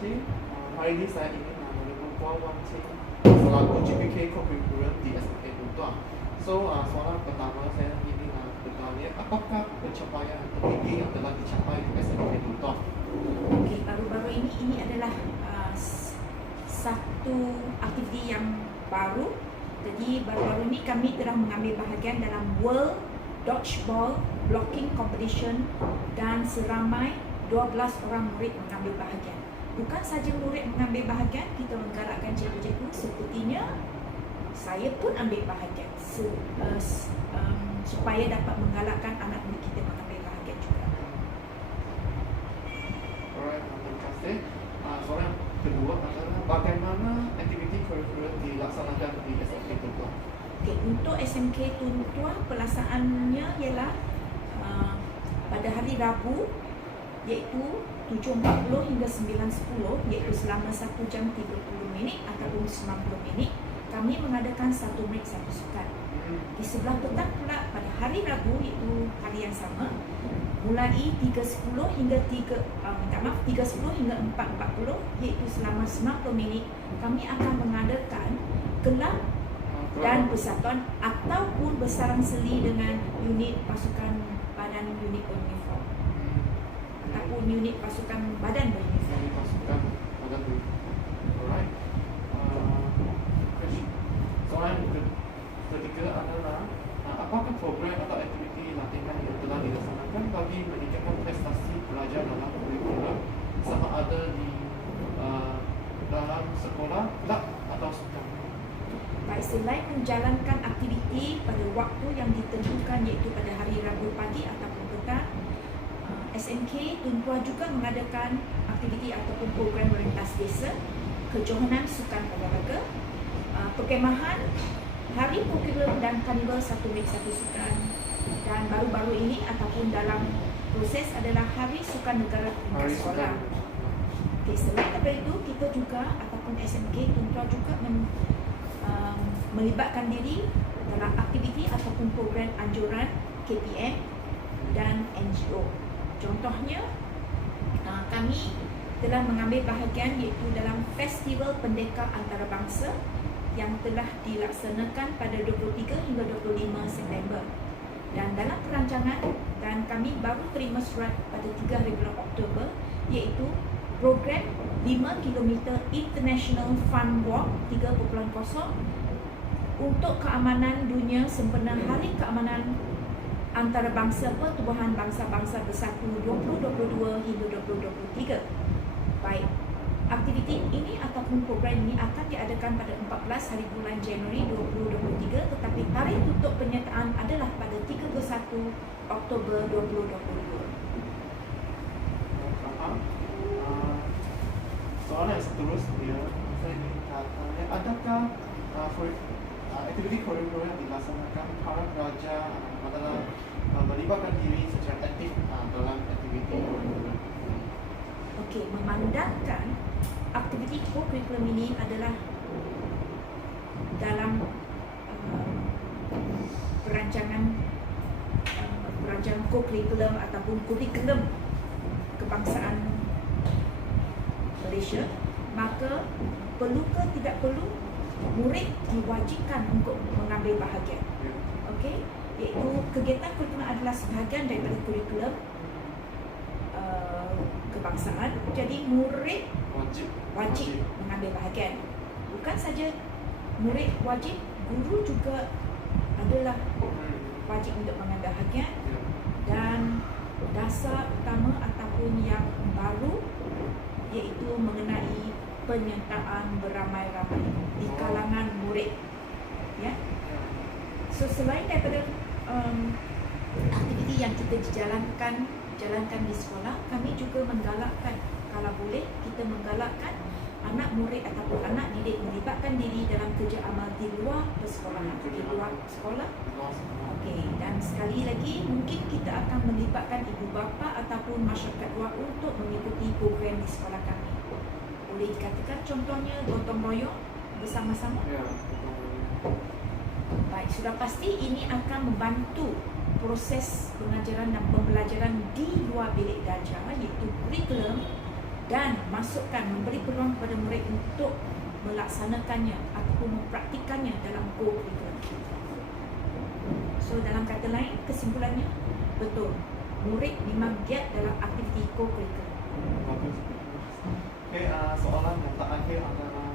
kasih. Hari ini saya ingin menjumpa Wang Qing selaku GPK Co-Curricular di SMK Tuntwa. Soalan pertama saya ingin bertanya, apakah pencapaian tertinggi yang telah dicapai di SMK Tuntwa? Okey, baru-baru ini adalah satu aktiviti yang baru. Jadi baru-baru ini kami telah mengambil bahagian dalam World Dodgeball Blocking Competition dan seramai 12 orang murid mengambil bahagian. Bukan saja murid mengambil bahagian, kita menggalakkan cikgu-cikgu, sepertinya saya pun ambil bahagian supaya dapat menggalakkan anak murid kita mengambil bahagian juga. Alright, terima kasih. Soalan kedua adalah bagaimana aktiviti kurikuler dilaksanakan di SMK Tuntwa? Okay, untuk SMK Tuntwa pelaksanaannya ialah pada hari Rabu, iaitu 7.40 hingga 9.10, iaitu selama 1 jam 30 minit ataupun 90 minit, kami mengadakan satu break satu sukan. Di sebelah petang pula pada hari Rabu, iaitu hari yang sama, mulai 3.10 hingga 3.10 hingga 4.40, iaitu selama 90 minit, kami akan mengadakan kelab dan persatuan ataupun bersarang seli dengan unit pasukan badan unit beruniform ataupun unit pasukan badan beruniform. Unit pasukan badan beruniform. Alright. Soalan ketiga adalah apakah program atau aktiviti latihan yang telah dilaksanakan bagi meningkatkan prestasi pelajar dalam kurikulum sama ada di dalam sekolah, kelab atau sukan? Baik, selain menjalankan aktiviti pada waktu yang ditentukan iaitu pada hari Rabu pagi ataupun petang, SMK Tuntwa juga mengadakan aktiviti ataupun program merentas desa, kejohanan sukan olahraga, perkemahan, hari kurikulum dan karnival satu week satu sukan, dan baru-baru ini ataupun dalam proses adalah hari sukan negara tingkat sekolah. Okay, selain daripada itu, kita juga ataupun SMK Tuntwa juga melibatkan diri dalam aktiviti ataupun program anjuran KPM dan NGO. Contohnya, kami telah mengambil bahagian iaitu dalam Festival Pendekar Antarabangsa yang telah dilaksanakan pada 23 hingga 25 September. Dan dalam perancangan, dan kami baru terima surat pada 3 hari bulan Oktober, iaitu program 5 km International Fun Walk 3.0 untuk keamanan dunia sempena Hari Keamanan Antarabangsa Pertubuhan Bangsa-Bangsa Bersatu 2022 hingga 2023. Baik, aktiviti ini ataupun program ini akan diadakan pada 14 hari bulan Januari 2023, tetapi tarikh tutup penyertaan adalah pada 31 Oktober 2022. Soalan yang seterusnya, saya ingin tanya, adakah aktiviti kurikuler yang dilaksanakan para pelajar adalah melibatkan diri secara aktif dalam aktiviti kurikuler? Okey, memandangkan aktiviti co-curriculum ini adalah dalam perancangan co-curriculum ataupun kurikulum kebangsaan Malaysia, maka perlu ke tidak perlu murid diwajibkan untuk mengambil bahagian. Okey, iaitu kegiatan kurikulum adalah sebahagian daripada kurikulum kebangsaan. Jadi murid wajib mengambil bahagian. Bukan saja murid wajib, guru juga adalah wajib untuk mengambil bahagian. Dan dasar utama ataupun yang baru iaitu mengenai penyertaan beramai-ramai di kalangan murid. Ya. So selain daripada aktiviti yang kita jalankan di sekolah, kami juga menggalakkan, kalau boleh kita menggalakkan anak murid ataupun anak didik melibatkan diri dalam kerja amal di luar persekolahan, di luar sekolah. Okey, dan sekali lagi mungkin kita akan melibatkan ibu bapa ataupun masyarakat luar untuk mengikuti program di sekolah kami. Boleh dikatakan contohnya gotong royong bersama-sama. Baik, sudah pasti ini akan membantu proses pengajaran dan pembelajaran di luar bilik darjah, iaitu kurikulum dan masukkan, memberi peluang kepada murid untuk melaksanakannya ataupun mempraktikannya dalam co-curriculum. So dalam kata lain, kesimpulannya betul, murid memang giat dalam aktiviti co-curriculum. Bagus. Okey, soalan yang terakhir adalah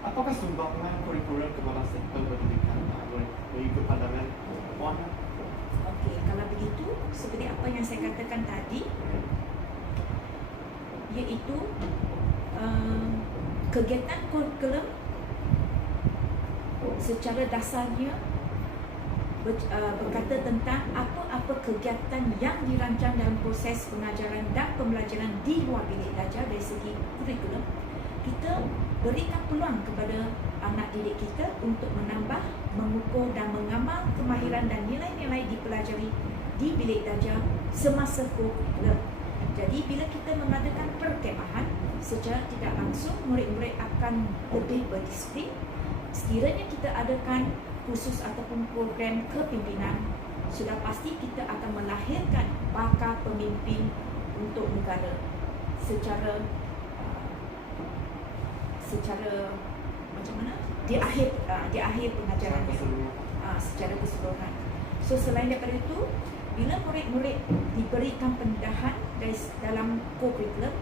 apakah sumbangan kurikulum kepada sektor pendidikan? Boleh ikut pandangan Puan? Okey, kalau begitu seperti apa yang saya katakan tadi, iaitu kegiatan kurikulum secara dasarnya berkata tentang apa-apa kegiatan yang dirancang dalam proses pengajaran dan pembelajaran di luar bilik belajar. Dari segi kurikulum, kita berikan peluang kepada anak didik kita untuk menambah, mengukur dan mengamal kemahiran dan nilai-nilai dipelajari di bilik belajar semasa kurikulum. Jadi bila kita mengadakan perkemahan, secara tidak langsung murid-murid akan lebih berdisiplin. Sekiranya kita adakan khusus ataupun program kepimpinan, sudah pasti kita akan melahirkan bakal pemimpin untuk negara secara macam mana di akhir pengajaran secara keseluruhan. So selain daripada itu, bila murid-murid diberikan pendedahan dalam co-curriculum,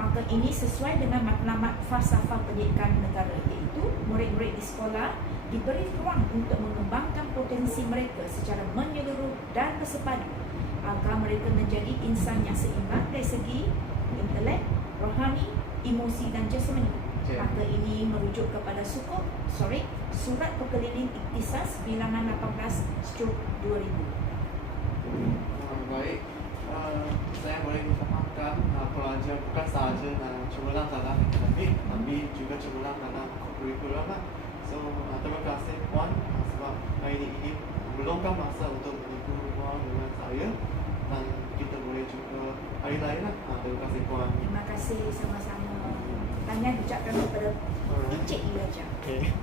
maka ini sesuai dengan matlamat falsafah pendidikan negara, iaitu murid-murid di sekolah diberi ruang untuk mengembangkan potensi mereka secara menyeluruh dan bersepadu agar mereka menjadi insan yang seimbang dari segi intelek, rohani, emosi dan jasmani. Maka ini merujuk kepada Surat Perkeliling Ikhtisas bilangan 18/2000. Baik, saya boleh memfahamkan pelajar bukan sahaja cemerlang dalam akademik, tapi juga cemerlang dalam kurikulum. So, terima kasih Puan sebab hari ini meluangkan masa untuk berbincang dengan saya, dan kita boleh jumpa hari lain lah. Terima kasih Puan. Terima kasih sama-sama. Tanya ucapkan kepada Encik Iraja. Okay.